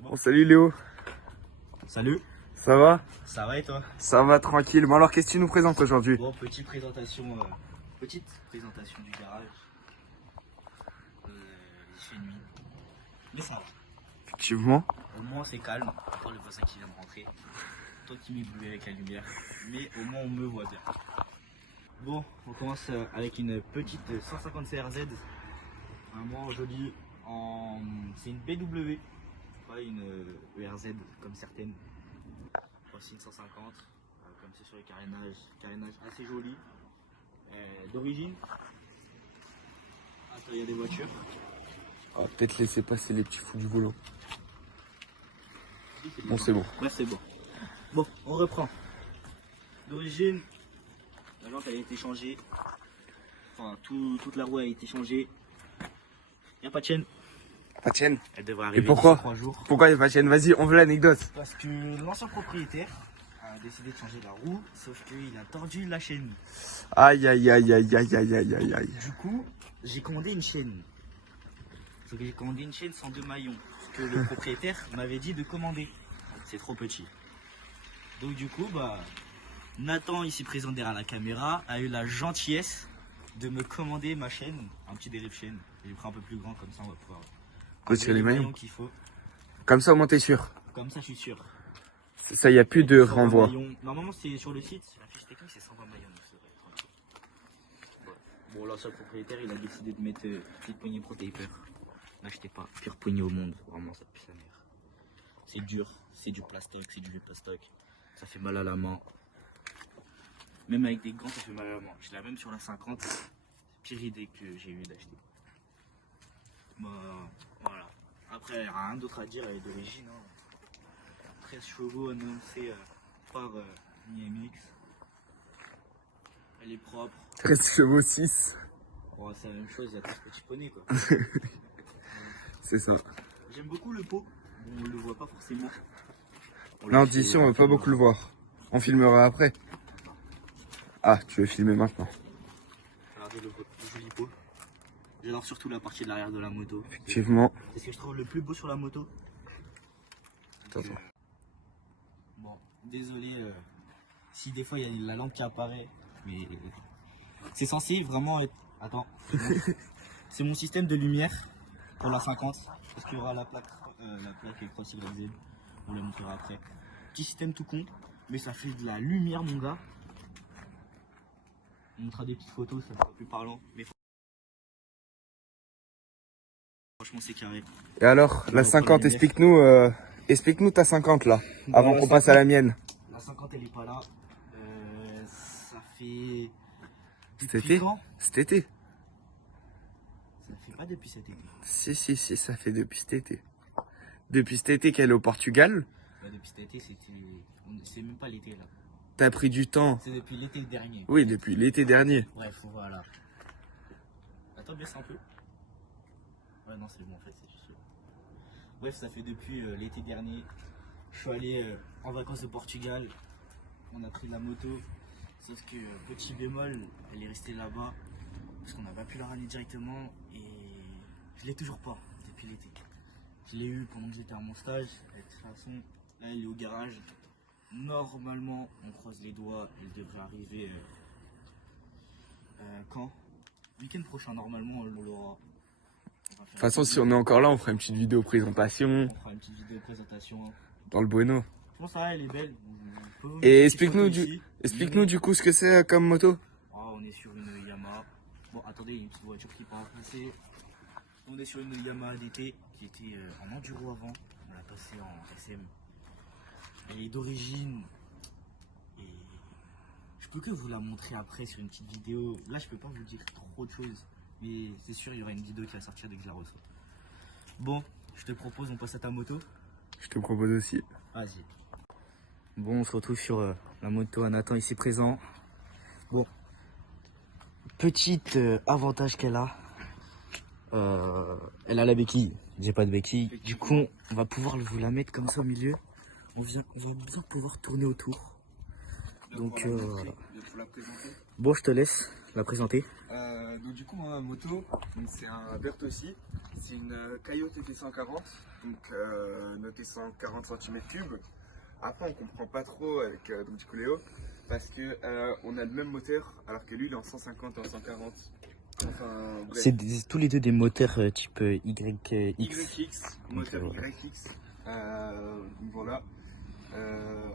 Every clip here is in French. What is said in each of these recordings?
Bon, salut Léo. Salut. Ça va? Ça va et toi? Ça va tranquille. Bon alors qu'est-ce que tu nous présentes aujourd'hui? Bon, petite présentation du garage. Il fait nuit. Mais ça va. Effectivement. Au moins c'est calme. Encore le voisin qui vient de rentrer. Toi qui m'éblouis avec la lumière. Mais au moins on me voit bien. Bon, on commence avec une petite 150 CRZ. Vraiment jolie. C'est une BW. Pas une ERZ comme certaines. Aussi une 150. Comme c'est sur les carénages. Carénage assez joli. D'origine. Attends, il y a des voitures. On va peut-être laisser passer les petits fous du volant. Bon, c'est bon. Ouais, c'est bon. Bon, on reprend. D'origine, la lampe elle a été changée. Enfin, toute la roue a été changée. Il n'y a pas de chaîne. Pas de chaîne. Elle devrait arriver Et pourquoi? d'ici 3 jours. Pourquoi il n'y a pas de chaîne? Vas-y, on veut l'anecdote. Parce que l'ancien propriétaire a décidé de changer la roue, sauf qu'il a tordu la chaîne. Aïe, aïe, aïe, aïe, aïe, aïe, aïe, aïe, aïe. Du coup, j'ai commandé une chaîne. Sauf que j'ai commandé une chaîne sans 2 maillons. Ce que le propriétaire m'avait dit de commander. C'est trop petit. Donc du coup, Nathan, ici présent derrière la caméra, a eu la gentillesse de me commander ma chaîne, un petit dérive chaîne. J'ai pris un peu plus grand, comme ça on va pouvoir Retirer les maillons qu'il faut. Comme ça, au moins t'es sûr. Comme ça, je suis sûr. C'est ça, il n'y a plus de 120 renvoi. maillons. Normalement, c'est sur le site, la fiche technique, c'est 120 maillons. Donc ça va être tranquille. Bon, l'ancien propriétaire, il a décidé de mettre petite poignée Pro-Taper. N'achetez pas pure poignée au monde, vraiment ça pue sa mère. C'est dur, c'est du plastoc, c'est du plastoc. Ça fait mal à la main. Même avec des gants, ça fait mal à la main. Je l'ai même sur la 50. Pire idée que j'ai eu d'acheter. Voilà. Après, il n'y a rien d'autre à dire, elle est d'origine. 13 chevaux annoncés par IMX. Elle est propre. 13 chevaux 6. Bon, c'est la même chose, il y a 13 petits poneys quoi. C'est ça. J'aime beaucoup le pot. On le voit pas forcément. Non, d'ici, on veut pas beaucoup le voir. On filmera après. Ah, tu veux filmer maintenant. Regardez le joli pot. J'adore surtout la partie de l'arrière de la moto. Effectivement. C'est ce que je trouve le plus beau sur la moto. Attends. Bon, désolé si des fois il y a la lampe qui apparaît, mais c'est censé vraiment être... Attends. C'est mon système de lumière pour la 50. Parce qu'il y aura la plaque Cross YZ. On la montrera après. Petit système tout con, mais ça fait de la lumière mon gars. On montrera des petites photos, ça sera plus parlant. Mais franchement c'est carré. Et alors, la 50, explique-nous ta 50 là, avant qu'on passe à la mienne. La 50 elle est pas là. Ça fait... Cet été? Cet été? Ça fait pas depuis cet été. Si, ça fait depuis cet été. Depuis cet été qu'elle est au Portugal. Depuis cet été, c'est même pas l'été là. T'as pris du temps. C'est depuis l'été dernier. Oui, depuis l'été dernier. Bref, voilà. Attends, baisse un peu. Ouais, non, c'est bon en fait, c'est juste. Bref, ça fait depuis l'été dernier. Je suis allé en vacances au Portugal. On a pris de la moto. Sauf que petit bémol, elle est restée là-bas. Parce qu'on n'a pas pu la ramener directement. Et je l'ai toujours pas depuis l'été. Je l'ai eu pendant que j'étais à mon stage. Et de toute façon, là, elle est au garage. Normalement, on croise les doigts. Elle devrait arriver quand? Week-end prochain, normalement, on l'aura. De toute façon, si on est encore là, on fera une petite vidéo présentation. On fera une petite vidéo présentation. Dans le Bueno. Je pense que elle est belle. Et explique-nous du coup ce que c'est comme moto. Oh, on est sur une Yamaha. Bon, attendez, il y a une petite voiture qui part passer. On est sur une Yamaha DT qui était en enduro avant. On l'a passée en SM. Elle est d'origine. Et je peux que vous la montrer après sur une petite vidéo. Là, je peux pas vous dire trop de choses. Mais c'est sûr, il y aura une vidéo qui va sortir dès que je la reçois. Bon, je te propose, on passe à ta moto. Je te propose aussi. Vas-y. Bon, on se retrouve sur la moto à Nathan ici présent. Bon, petit avantage qu'elle a. Elle a la béquille. J'ai pas de béquille. Du coup, on va pouvoir vous la mettre comme ça au milieu. On va bien pouvoir tourner autour. Donc, bon, je te laisse la présenter. Donc du coup, ma moto, c'est un Bertossi. C'est une Coyote TT140. donc noté 140 cm3. Après, on comprend pas trop avec donc, du coup Léo, parce que on a le même moteur, alors que lui il est en 150 et en 140. Enfin, bref. C'est tous les deux des moteurs type YX. YX, moteur YX. Donc voilà.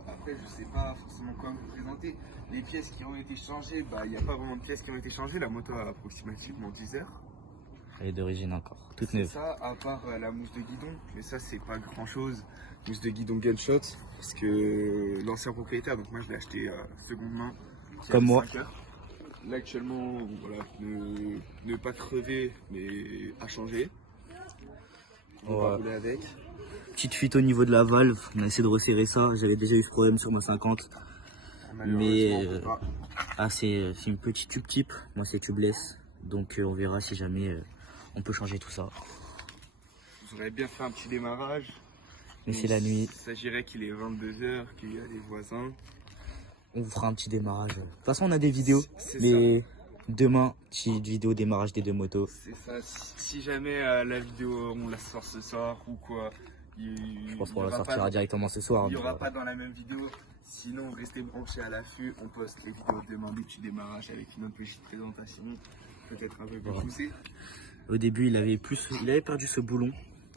Après, je sais pas forcément quoi vous présenter. Les pièces qui ont été changées, il n'y a pas vraiment de pièces qui ont été changées. La moto a approximativement 10 heures. Elle est d'origine encore, toute C'est neuve. ça, à part la mousse de guidon. Mais ça, c'est pas grand chose. Mousse de guidon Gunshot. Parce que l'ancien propriétaire, donc moi je l'ai acheté seconde main. Comme moi. 5 heures. Là, actuellement, voilà, ne pas crever, mais à changer. On va rouler avec. Petite fuite au niveau de la valve, on a essayé de resserrer ça. J'avais déjà eu ce problème sur mon 50. Mais c'est une petite tube type, moi c'est tubeless. Donc on verra si jamais on peut changer tout ça. Vous aurez bien fait un petit démarrage. Mais c'est la nuit. Il s'agirait qu'il est 22 h, qu'il y a des voisins. On vous fera un petit démarrage. De toute façon on a des vidéos, mais ça. Demain, petite vidéo démarrage des deux motos. C'est ça, si jamais la vidéo on la sort ce soir ou quoi. Je pense qu'on la sortira directement ce soir. Il n'y aura pas dans la même vidéo. Sinon, restez branchés à l'affût. On poste les vidéos demain, des petits démarrages avec une autre petite présentation. Peut-être un peu plus poussée. Au début, il avait perdu ce boulon.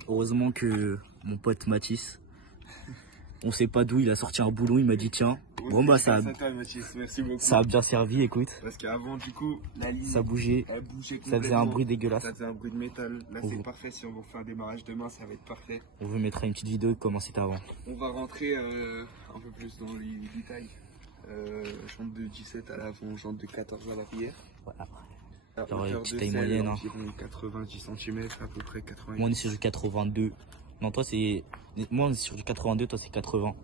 Heureusement que mon pote Mathis, on sait pas d'où, il a sorti un boulon. Il m'a dit tiens, bon bah ça a bien servi, écoute. Parce qu'avant, du coup, la ligne, ça bougeait, ça faisait un bruit dégueulasse. Ça faisait un bruit de métal. Là, c'est parfait. Si on vous fait un démarrage demain, ça va être parfait. On vous mettra une petite vidéo de comment c'était avant. On va rentrer un peu plus dans les détails. Jante de 17 à l'avant, jante de 14 à l'arrière. Voilà. Alors, une petite taille moyenne. Environ 90 cm, à peu près 80. Moi, on est sur du 82. Non, toi, c'est. Moi, on est sur du 82, toi, c'est 80.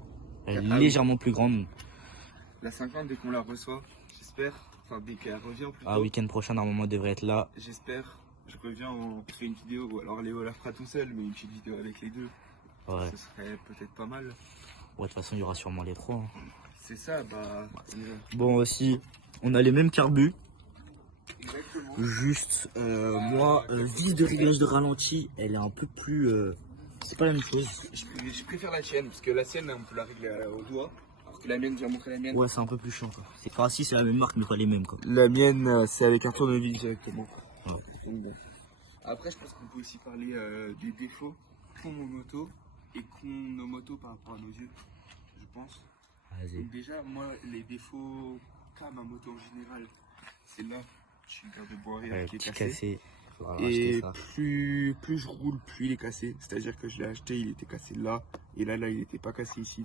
Elle est légèrement plus grande. La 50, dès qu'on la reçoit, j'espère. Enfin, dès qu'elle revient plutôt. Ah, week-end prochain, normalement, elle devrait être là. J'espère. Je reviens, on fait une vidéo. Ou alors Léo la fera tout seul, mais une petite vidéo avec les deux. Ouais. Ce serait peut-être pas mal. Ouais, de toute façon, il y aura sûrement les trois. Hein. C'est ça, bah. Bon, aussi, on a les mêmes carbus. Exactement. Juste, moi, vis de réglage de ralenti, elle est un peu plus. C'est pas la même chose. Je préfère la tienne, parce que la sienne, on peut la régler au doigt. Alors que la mienne, j'ai montré la mienne. Ouais, c'est un peu plus chiant. Enfin, si, c'est la même marque, mais pas les mêmes. Quoi. La mienne, c'est avec un tournevis directement. Ouais. Donc, bon. Après, je pense qu'on peut aussi parler des défauts qu'ont nos motos et qu'ont nos motos par rapport à nos yeux, je pense. Donc déjà, moi, les défauts qu'a ma moto en général, c'est là, je suis le garde-boue arrière qui est cassé. Et plus je roule, plus il est cassé. C'est-à-dire que je l'ai acheté, il était cassé là, et là, il n'était pas cassé ici.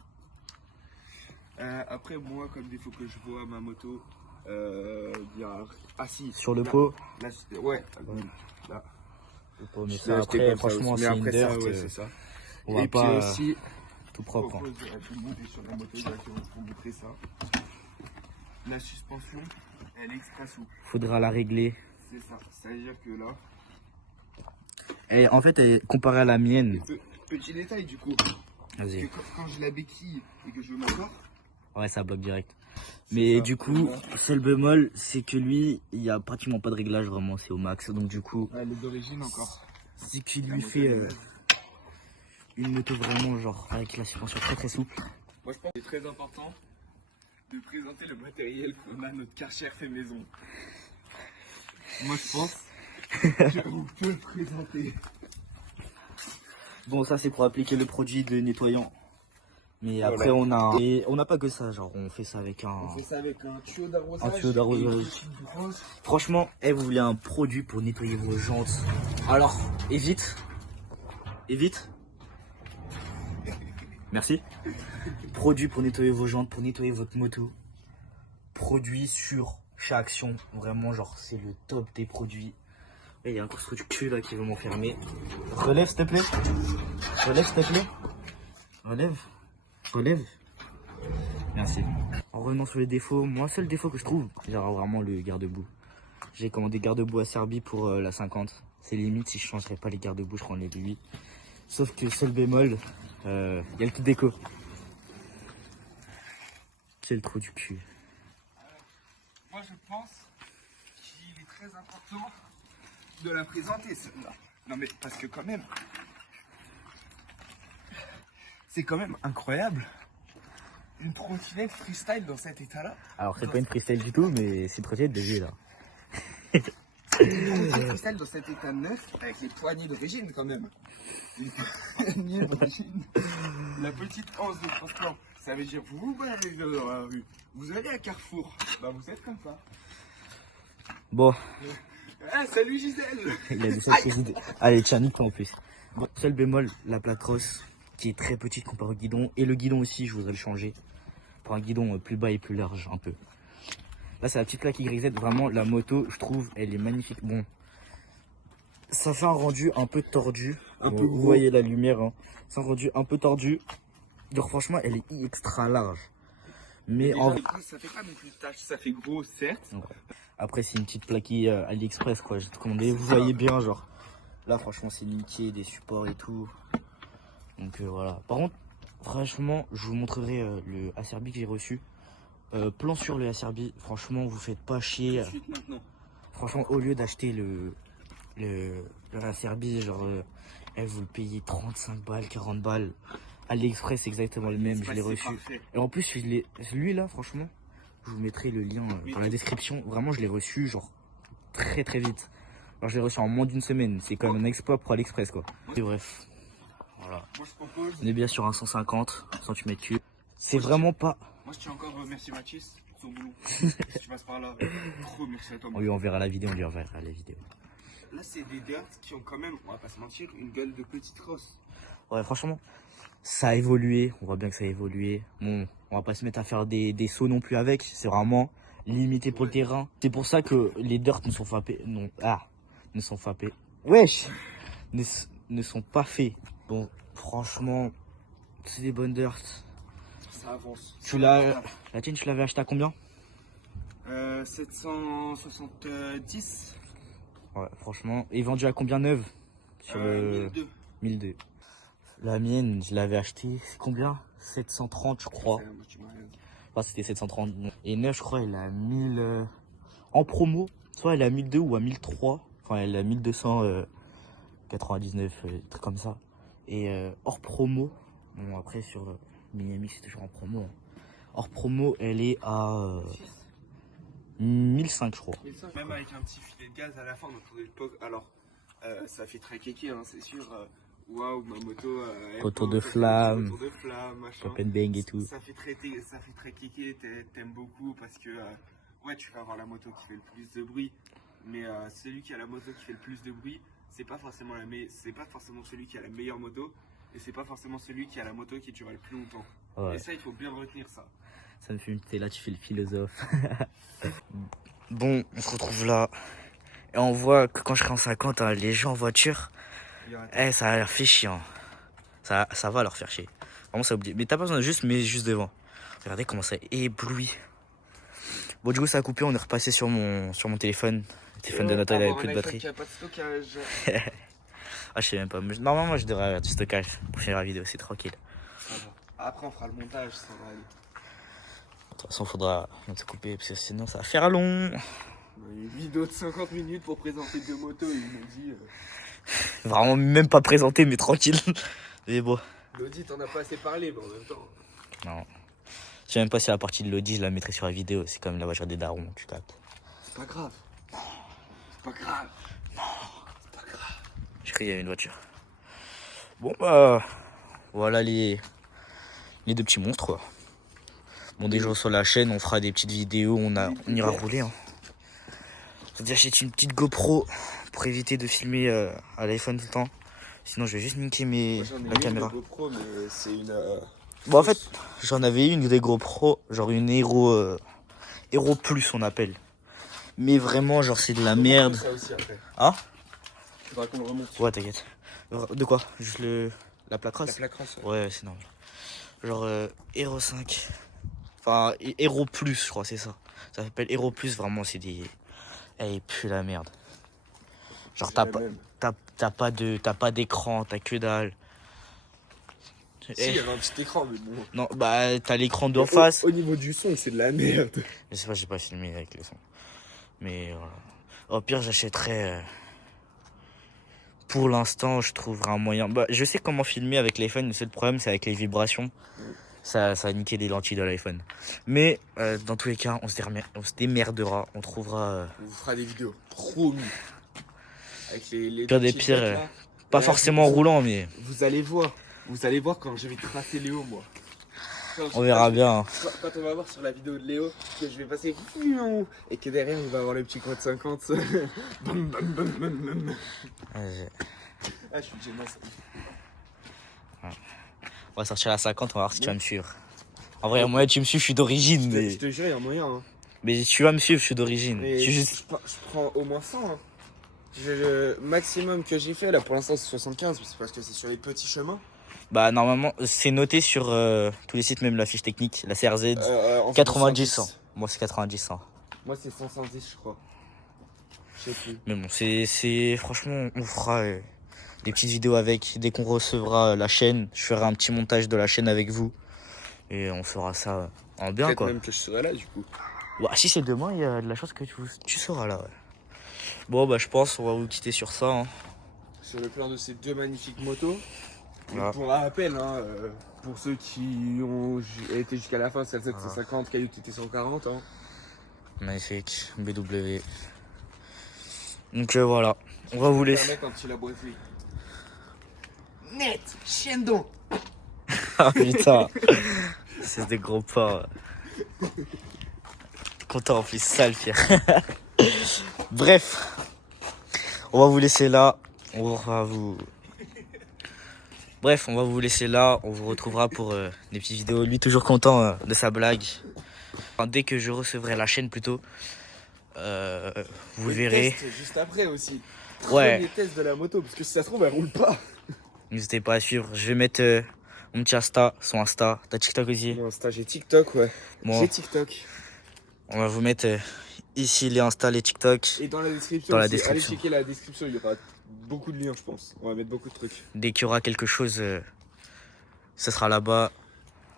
Après, moi, comme défaut que je vois à ma moto, il y a... Ah si, sur le pot. Là, ouais, là. Le pot, mais ça, après, franchement, c'est une dirt. Ouais, c'est ça. On va et pas puis aussi, tout propre. Hein. Sur la moto directement pour montrer ça. La suspension, elle est extra souple. Faudra la régler. C'est ça. C'est-à-dire que là. Et en fait, comparé à la mienne. Petit détail du coup. Vas-y. Quand je la béquille et que je m'assois. Ouais, ça bloque direct. Mais ça, du coup, seul bémol, c'est que lui, il n'y a pratiquement pas de réglage vraiment, c'est au max. Donc du coup. Ouais, les origines encore. C'est qu'il lui fait une moto vraiment genre avec la suspension très souple. Moi je pense que c'est très important de présenter le matériel qu'on a, notre Karcher fait maison. Moi je pense qu'on peut le présenter. Bon, ça c'est pour appliquer le produit de nettoyant. Mais après on n'a pas que ça, genre on fait ça avec un. On fait ça avec un tuyau d'arrosage. Un tuyau d'arrosage. Franchement, vous voulez un produit pour nettoyer vos jantes. Alors, évite. Merci. Produit pour nettoyer vos jantes, pour nettoyer votre moto. Produit sur chaque action. Vraiment, genre, c'est le top des produits. Il y a un coup de cul là qui veut m'enfermer. Relève, s'il te plaît. Relève. Merci. En revenant sur les défauts, moi, seul défaut que je trouve, c'est vraiment le garde-boue. J'ai commandé garde-boue à Serbie pour la 50. C'est limite si je changerais pas les garde-boue, je prendrais les 8. Sauf que seul bémol, y a le kit déco. Quel trou du cul. Moi je pense qu'il est très important de la présenter celle-là. Non mais parce que quand même, C'est quand même incroyable. Une trottinette freestyle dans cet état-là. Alors c'est pas une freestyle du tout, mais c'est une trottinette de vieux là. Une trottinette freestyle dans cet état neuf, avec les poignées d'origine quand même. Les poignées d'origine. La petite anse de transport. Ça veut dire, vous vous baladez dans la rue, vous allez à Carrefour, bah vous êtes comme ça. Bon. Ah, salut Gisèle. Il a des sacrées idées. Allez, tiens, nique-toi en plus. Bon, seul bémol, la plaque crosse, qui est très petite comparée au guidon. Et le guidon aussi, je voudrais le changer. Pour un guidon plus bas et plus large, un peu. Là, c'est la petite plaque YZ. Vraiment, la moto, je trouve, elle est magnifique. Bon, ça fait un rendu un peu tordu. Vous voyez la lumière, hein. C'est un rendu un peu tordu. Donc franchement, elle est extra large. Mais en vrai, ça fait pas non plus de tâche, ça fait gros, certes. Ouais. Après, c'est une petite plaquille AliExpress, quoi. J'ai commandé, vous voyez bien, genre. Là, franchement, c'est nickel, des supports et tout. Donc voilà. Par contre, franchement, je vous montrerai le Acerbi que j'ai reçu. Plan sur le Acerbi, franchement, vous faites pas chier. Franchement, au lieu d'acheter le Acerbi, genre, vous le payez 35 balles, 40 balles. AliExpress, c'est exactement le même, je l'ai reçu. Parfait. Et en plus, lui là, franchement, je vous mettrai le lien dans la description. Vraiment, je l'ai reçu, genre, très très vite. Alors, je l'ai reçu en moins d'une semaine. C'est quand même un exploit pour AliExpress, quoi. Et bref, voilà. On est bien sur un 150 cm3. C'est vraiment pas. Moi, je tiens encore à remercier Mathis pour son boulot. Si tu passes par là, trop merci à toi. On lui enverra la vidéo, Là, c'est des dirts qui ont quand même, on va pas se mentir, une gueule de petite crosse. Ouais, franchement, ça a évolué. On voit bien que ça a évolué. Bon, on va pas se mettre à faire des sauts non plus avec. C'est vraiment limité pour le terrain. C'est pour ça que les dirts ne sont pas faits. Non, ne sont pas faits. Wesh, ne sont pas faits. Bon, franchement, c'est des bonnes dirts. Ça avance. La tienne, tu l'avais acheté à combien? 770. Ouais, franchement. Et vendu à combien neuve? Sur 1002. 1002. La mienne, je l'avais acheté, c'est combien? 730, je crois. Enfin, c'était 730. Et neuf, je crois, elle a 1000 en promo. Soit elle a 1002 ou à 1003. Enfin, elle a 1299, trucs comme ça. Et hors promo, bon, après sur Miami, c'est toujours en promo. Hein. Hors promo, elle est à 1005, je crois. Même avec un petit filet de gaz à la fin, donc alors ça fait très kéké, hein, c'est sûr. Waouh, ma moto. Autour de flamme, machin. open bang et tout. Ça fait très kéké, t'aimes beaucoup parce que ouais, tu vas avoir la moto qui fait le plus de bruit. Mais celui qui a la moto qui fait le plus de bruit, c'est pas forcément celui qui a la meilleure moto. Et c'est pas forcément celui qui a la moto qui durera le plus longtemps. Ouais. Et ça, il faut bien retenir ça. Ça me fait une là, tu fais le philosophe. Bon, on se retrouve là. Et on voit que quand je serai en 50, hein, les gens en voiture, ça a l'air fait chiant. Ça va leur faire chier. Vraiment, ça oublie. Mais t'as pas besoin de juste devant. Regardez comment ça éblouit. Bon, du coup, ça a coupé. On est repassé sur mon téléphone. Le téléphone de Nathalie avait plus de batterie. Il n'y a pas de stockage. Je sais même pas. Normalement, moi, je devrais avoir du stockage pour finir la vidéo. C'est tranquille. Après, on fera le montage. Ça va aller. De toute façon, il faudra se couper parce que sinon, ça va faire long. Une vidéo de 50 minutes pour présenter deux motos. Il m'a dit. Vraiment, même pas présenté, mais tranquille. Mais bon. L'audi, t'en as pas assez parlé, mais en même temps. Non. Je sais même pas si la partie de l'Audi, je la mettrai sur la vidéo. C'est comme la voiture des darons, tu captes. C'est pas grave. C'est pas grave. Non. C'est pas grave. J'ai cru qu'il y avait une voiture. Bon, bah. Voilà les deux petits monstres, quoi. Bon, des jours sur la chaîne, on fera des petites vidéos. On ira rouler. Hein. J'achète une petite GoPro pour éviter de filmer à l'iPhone tout le temps. Sinon, je vais juste niquer la caméra. GoPro, mais c'est une. Bon, en fait, j'en avais une des GoPro, genre une Hero Plus, on appelle. Mais vraiment, genre, c'est de la merde. Ça aussi après. Ah? Faudra qu'on le remonte. Ouais, t'inquiète. De quoi? Juste la plaque crosse? La plaque crosse. Ouais, c'est normal. Genre, Hero 5. Enfin, Hero Plus, je crois, c'est ça. Ça s'appelle Hero Plus, vraiment, c'est des. Elle pue la merde. Genre, t'as pas d'écran, t'as que dalle. Si, il y avait un petit écran, mais bon. Non, bah, t'as l'écran d'en face. Au niveau du son, c'est de la merde. Je sais pas, j'ai pas filmé avec le son. Mais voilà. Au pire, j'achèterais pour l'instant, je trouverai un moyen. Bah, je sais comment filmer avec l'iPhone. Le seul problème, c'est avec les vibrations. Ça a niqué les lentilles de l'iPhone. Mais dans tous les cas, on se démerdera. On trouvera. On vous fera des vidéos. Promis. Avec les Pire des petits pires. potes, là. Pas forcément roulant, mais. Vous allez voir. Vous allez voir quand je vais tracer Léo, moi. On verra bien. Quand on va voir sur la vidéo de Léo que je vais passer et que derrière il va avoir le petit code 50. Bam, bam, bam, bam, bam. Ah, je suis gênant, ça. On va sortir à 50, on va voir si tu vas me suivre. En vrai, moi tu me suis, je suis d'origine. Mais... Je te jure, il y a un moyen. Hein. Mais tu vas me suivre, je suis d'origine. Je prends au moins 100. Hein. Le maximum que j'ai fait là pour l'instant c'est 75, c'est parce que c'est sur les petits chemins. Bah normalement c'est noté sur tous les sites, même la fiche technique, la CRZ 90-100. Moi c'est 90-100. Moi c'est 110 je crois. Je sais plus. Mais bon c'est franchement on fera des petites vidéos avec, dès qu'on recevra la chaîne, je ferai un petit montage de la chaîne avec vous. Et on fera ça en bien quoi. Même que je serai là du coup. Bah, si c'est demain, il y a de la chance que tu seras là. Ouais. Bon bah je pense on va vous quitter sur ça. Hein. Sur le plan de ces deux magnifiques motos. Voilà. Pour rappel, hein, pour ceux qui ont été jusqu'à la fin, c'est la 750, Caillou TT 140. Hein. Magnifique, BW. Donc voilà, on va vous laisser. Un petit laboisier. Net, chienne donc. Ah putain, c'est des gros pas. Content en plus, sale Pierre. Bref, on va vous laisser là. Bref, on va vous laisser là. On vous retrouvera pour des petites vidéos. Lui toujours content de sa blague. Enfin, dès que je recevrai la chaîne plutôt, vous verrez. Test juste après aussi. Ouais. Les tests de la moto parce que si ça se trouve elle roule pas. N'hésitez pas à suivre. Je vais mettre mon petit Insta, son Insta. T'as TikTok aussi? Mon Insta, j'ai TikTok, ouais. Bon. J'ai TikTok. On va vous mettre ici les Insta, les TikTok. Et dans la description. Allez checker la description, il y aura beaucoup de liens, je pense. On va mettre beaucoup de trucs. Dès qu'il y aura quelque chose, ce sera là-bas.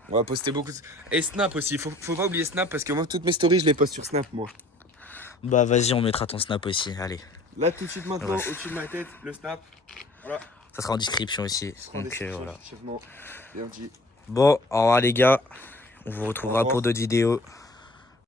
On va poster beaucoup. Et Snap aussi. Faut pas oublier Snap parce que moi, toutes mes stories, je les poste sur Snap, moi. Bah, vas-y, on mettra ton Snap aussi. Allez. Là, tout de suite, maintenant, au-dessus de ma tête, le Snap. Voilà. Ça sera en description aussi. Donc, voilà. Bien dit. Bon, au revoir les gars. On vous retrouvera pour d'autres vidéos.